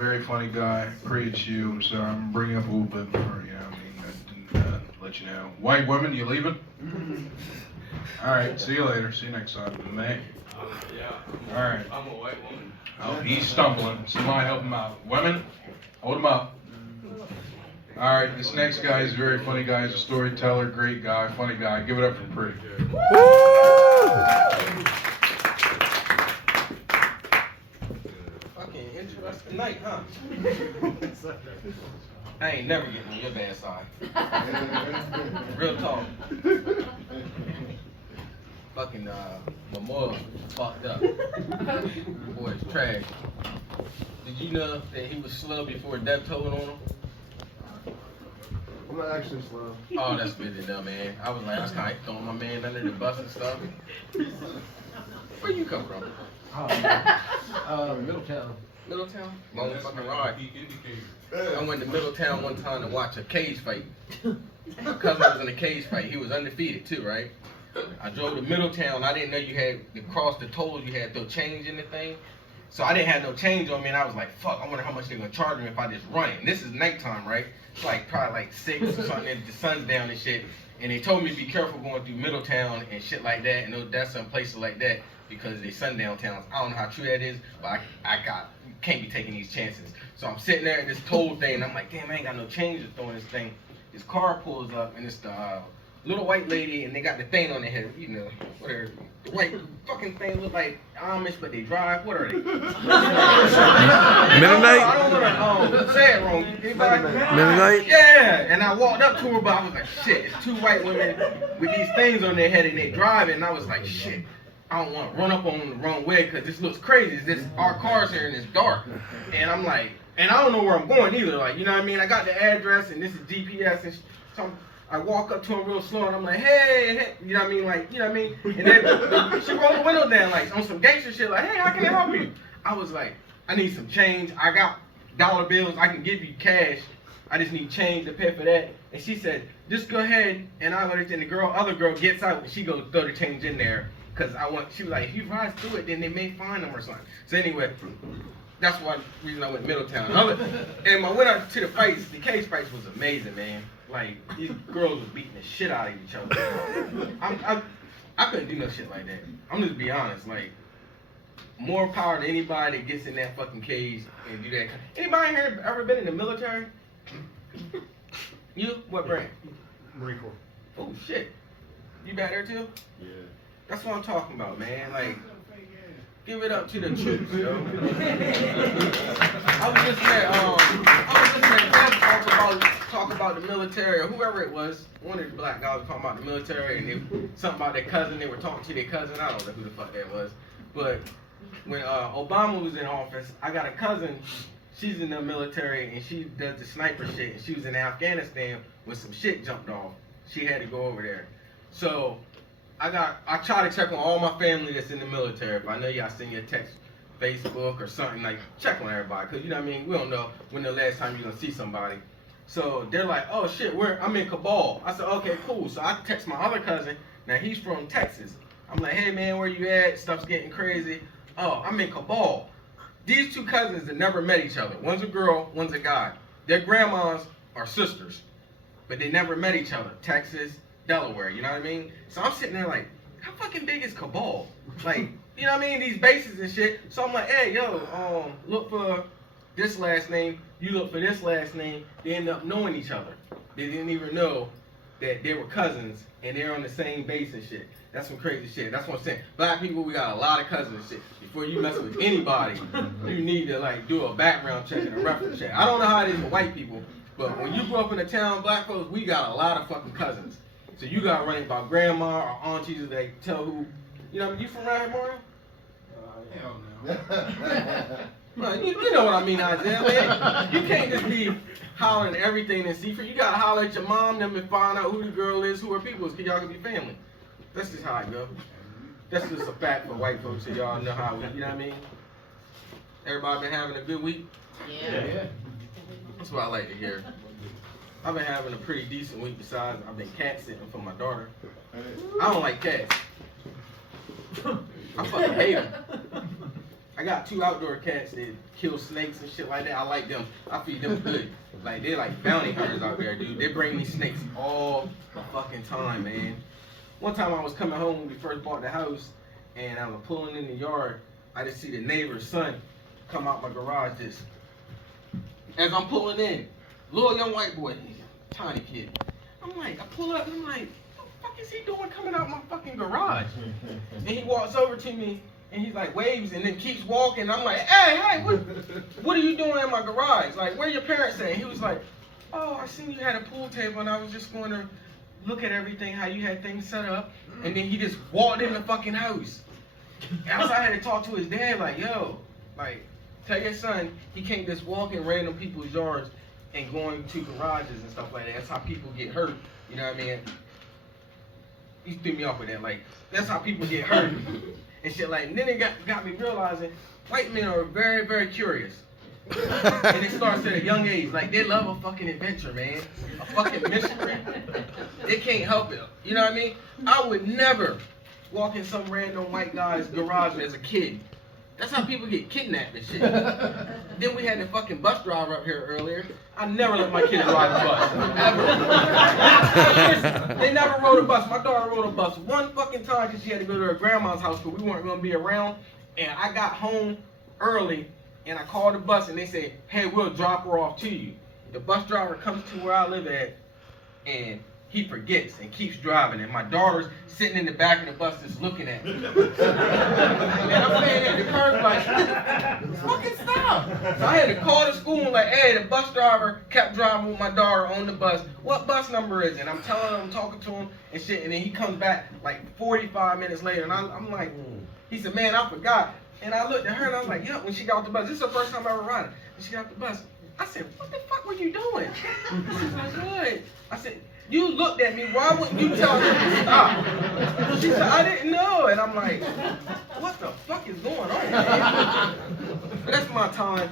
Very funny guy. Appreciate you. I'm sorry. I'm bringing up a little bit more. I didn't let you know. White women, you leaving? All right. See you later. See you next time. May. Yeah. All right. I'm a white woman. Oh, he's stumbling. Somebody help him out. Women, hold him up. All right. This next guy is a very funny guy. He's a storyteller. Great guy. Funny guy. Give it up for Pretty. Fucking interesting night, huh? I ain't never getting on your bad side. Real talk. Fucking my mom fucked up. Boy, it's trash. Did you know that he was slow before death told on him? I'm not actually slow. Oh, that's good to know, man. I was like, I was kind of throwing my man under the bus and stuff. Where you come from? Middletown. Middletown? Long fucking ride. I went to Middletown one time to watch a cage fight. My cousin was in a cage fight. He was undefeated too, right? I drove to Middletown. I didn't know you had to cross the tolls. You had to change in the thing. So I didn't have no change on me, and I was like, fuck, I wonder how much they're gonna charge me if I just run it. And this is nighttime, right? It's like probably like 6 or something, and the sun's down and shit. And they told me to be careful going through Middletown and shit like that, and that's some places like that because they sundown towns. I don't know how true that is, but can't be taking these chances. So I'm sitting there in this toll thing, and I'm like, damn, I ain't got no change to throw in this thing. This car pulls up, and it's the little white lady, and they got the thing on their head, you know, whatever. The white fucking thing look like Amish, but they drive. What are they? Mennonite? I don't want to say it wrong. Anybody? Mennonite? Yeah, and I walked up to her, but I was like, shit, it's two white women with these things on their head, and they driving, and I was like, shit. I don't want to run up on them the wrong way because this looks crazy. Our car's here and it's dark. And I'm like, and I don't know where I'm going either. Like, you know what I mean? I got the address and this is GPS and so I walk up to him real slow and I'm like, hey, you know what I mean? Like, you know what I mean? And then she rolled the window down like on some gangster shit like, hey, how can I help you? I was like, I need some change. I got dollar bills. I can give you cash. I just need change to pay for that. And she said, just go ahead and I'll let it. And the other girl gets out and she goes throw the change in there. Cause she was like, if you rise through it, then they may find them or something. So anyway, that's one reason I went Middletown. And when I went out to the fights, the cage fights was amazing, man. Like these girls was beating the shit out of each other. I couldn't do no shit like that. I'm just be honest, like more power to anybody that gets in that fucking cage and do that. Anybody here ever been in the military? You? What brand? Marine Corps. Oh shit. You back there too? Yeah. That's what I'm talking about, man. Like, give it up to the troops, yo. I was listening at talk about the military or whoever it was. One of the black guys was talking about the military and something about their cousin. They were talking to their cousin. I don't know who the fuck that was, but when Obama was in office, I got a cousin. She's in the military and she does the sniper shit. And she was in Afghanistan when some shit jumped off. She had to go over there, so. I try to check on all my family that's in the military. If I know y'all send you a text, Facebook or something, like check on everybody. Cause you know what I mean? We don't know when the last time you're gonna see somebody. So they're like, oh shit, I'm in Kabul. I said, okay, cool. So I text my other cousin. Now he's from Texas. I'm like, hey man, where you at? Stuff's getting crazy. Oh, I'm in Kabul. These two cousins that never met each other. One's a girl, one's a guy. Their grandmas are sisters, but they never met each other. Texas, Delaware, you know what I mean? So I'm sitting there like, how fucking big is Kabul? Like, you know what I mean? These bases and shit. So I'm like, hey, yo, look for this last name. You look for this last name. They end up knowing each other. They didn't even know that they were cousins and they're on the same base and shit. That's some crazy shit. That's what I'm saying. Black people, we got a lot of cousins and shit. Before you mess with anybody, you need to like do a background check and a reference check. I don't know how it is for white people, but when you grow up in a town, black folks, we got a lot of fucking cousins. So you gotta run it by grandma or aunties that they tell who, you know, you from around here, Mario? Hell no. Man, you know what I mean, Isaiah, man. You can't just be hollering everything in secret. You gotta holler at your mom, them, and find out who the girl is, who her people is, cause y'all can be family. That's just how it go. That's just a fact for white folks, so y'all know how we, you know what I mean? Everybody been having a good week? Yeah. That's what I like to hear. I've been having a pretty decent week besides I've been cat sitting for my daughter. I don't like cats. I fucking hate them. I I got 2 outdoor cats that kill snakes and shit like that. I like them. I feed them good. Like, they're like bounty hunters out there, dude. They bring me snakes all the fucking time, man. One time I was coming home when we first bought the house, and I was pulling in the yard. I just see the neighbor's son come out my garage just as I'm pulling in. Little young white boy, he's a tiny kid. I'm like, I pull up and I'm like, what the fuck is he doing coming out my fucking garage? And he walks over to me and he's like waves and then keeps walking. I'm like, hey, what are you doing in my garage? Like, where your parents at? And he was like, oh, I seen you had a pool table and I was just going to look at everything, how you had things set up. And then he just walked in the fucking house. And so I had to talk to his dad, like, yo, like, tell your son he can't just walk in random people's yards and going to garages and stuff like that. That's how people get hurt. You know what I mean? He threw me off with that. Like, that's how people get hurt and shit like. And then it got me realizing white men are very, very curious. And it starts at a young age. Like, they love a fucking adventure, man. A fucking mystery. They can't help it. You know what I mean? I would never walk in some random white guy's garage as a kid. That's how people get kidnapped and shit. Then we had the fucking bus driver up here earlier. I never let my kids ride a bus. Ever. They never rode a bus. My daughter rode a bus one fucking time because she had to go to her grandma's house because we weren't going to be around. And I got home early and I called the bus and they said, hey, we'll drop her off to you. The bus driver comes to where I live at and he forgets and keeps driving, and my daughter's sitting in the back of the bus just looking at me. And I'm saying at the curb like, fucking stop. So I had to call the school and like, hey, the bus driver kept driving with my daughter on the bus. What bus number is it? And I'm telling him, talking to him and shit, and then he comes back like 45 minutes later, and I'm like, he said, man, I forgot. And I looked at her and I was like, yeah, when she got off the bus, this is the first time I ever riding. When she got off the bus, I said, what the fuck were you doing? She's like, what? I said, you looked at me, why wouldn't you tell him to stop? She said, I didn't know. And I'm like, what the fuck is going on, man? That's my time.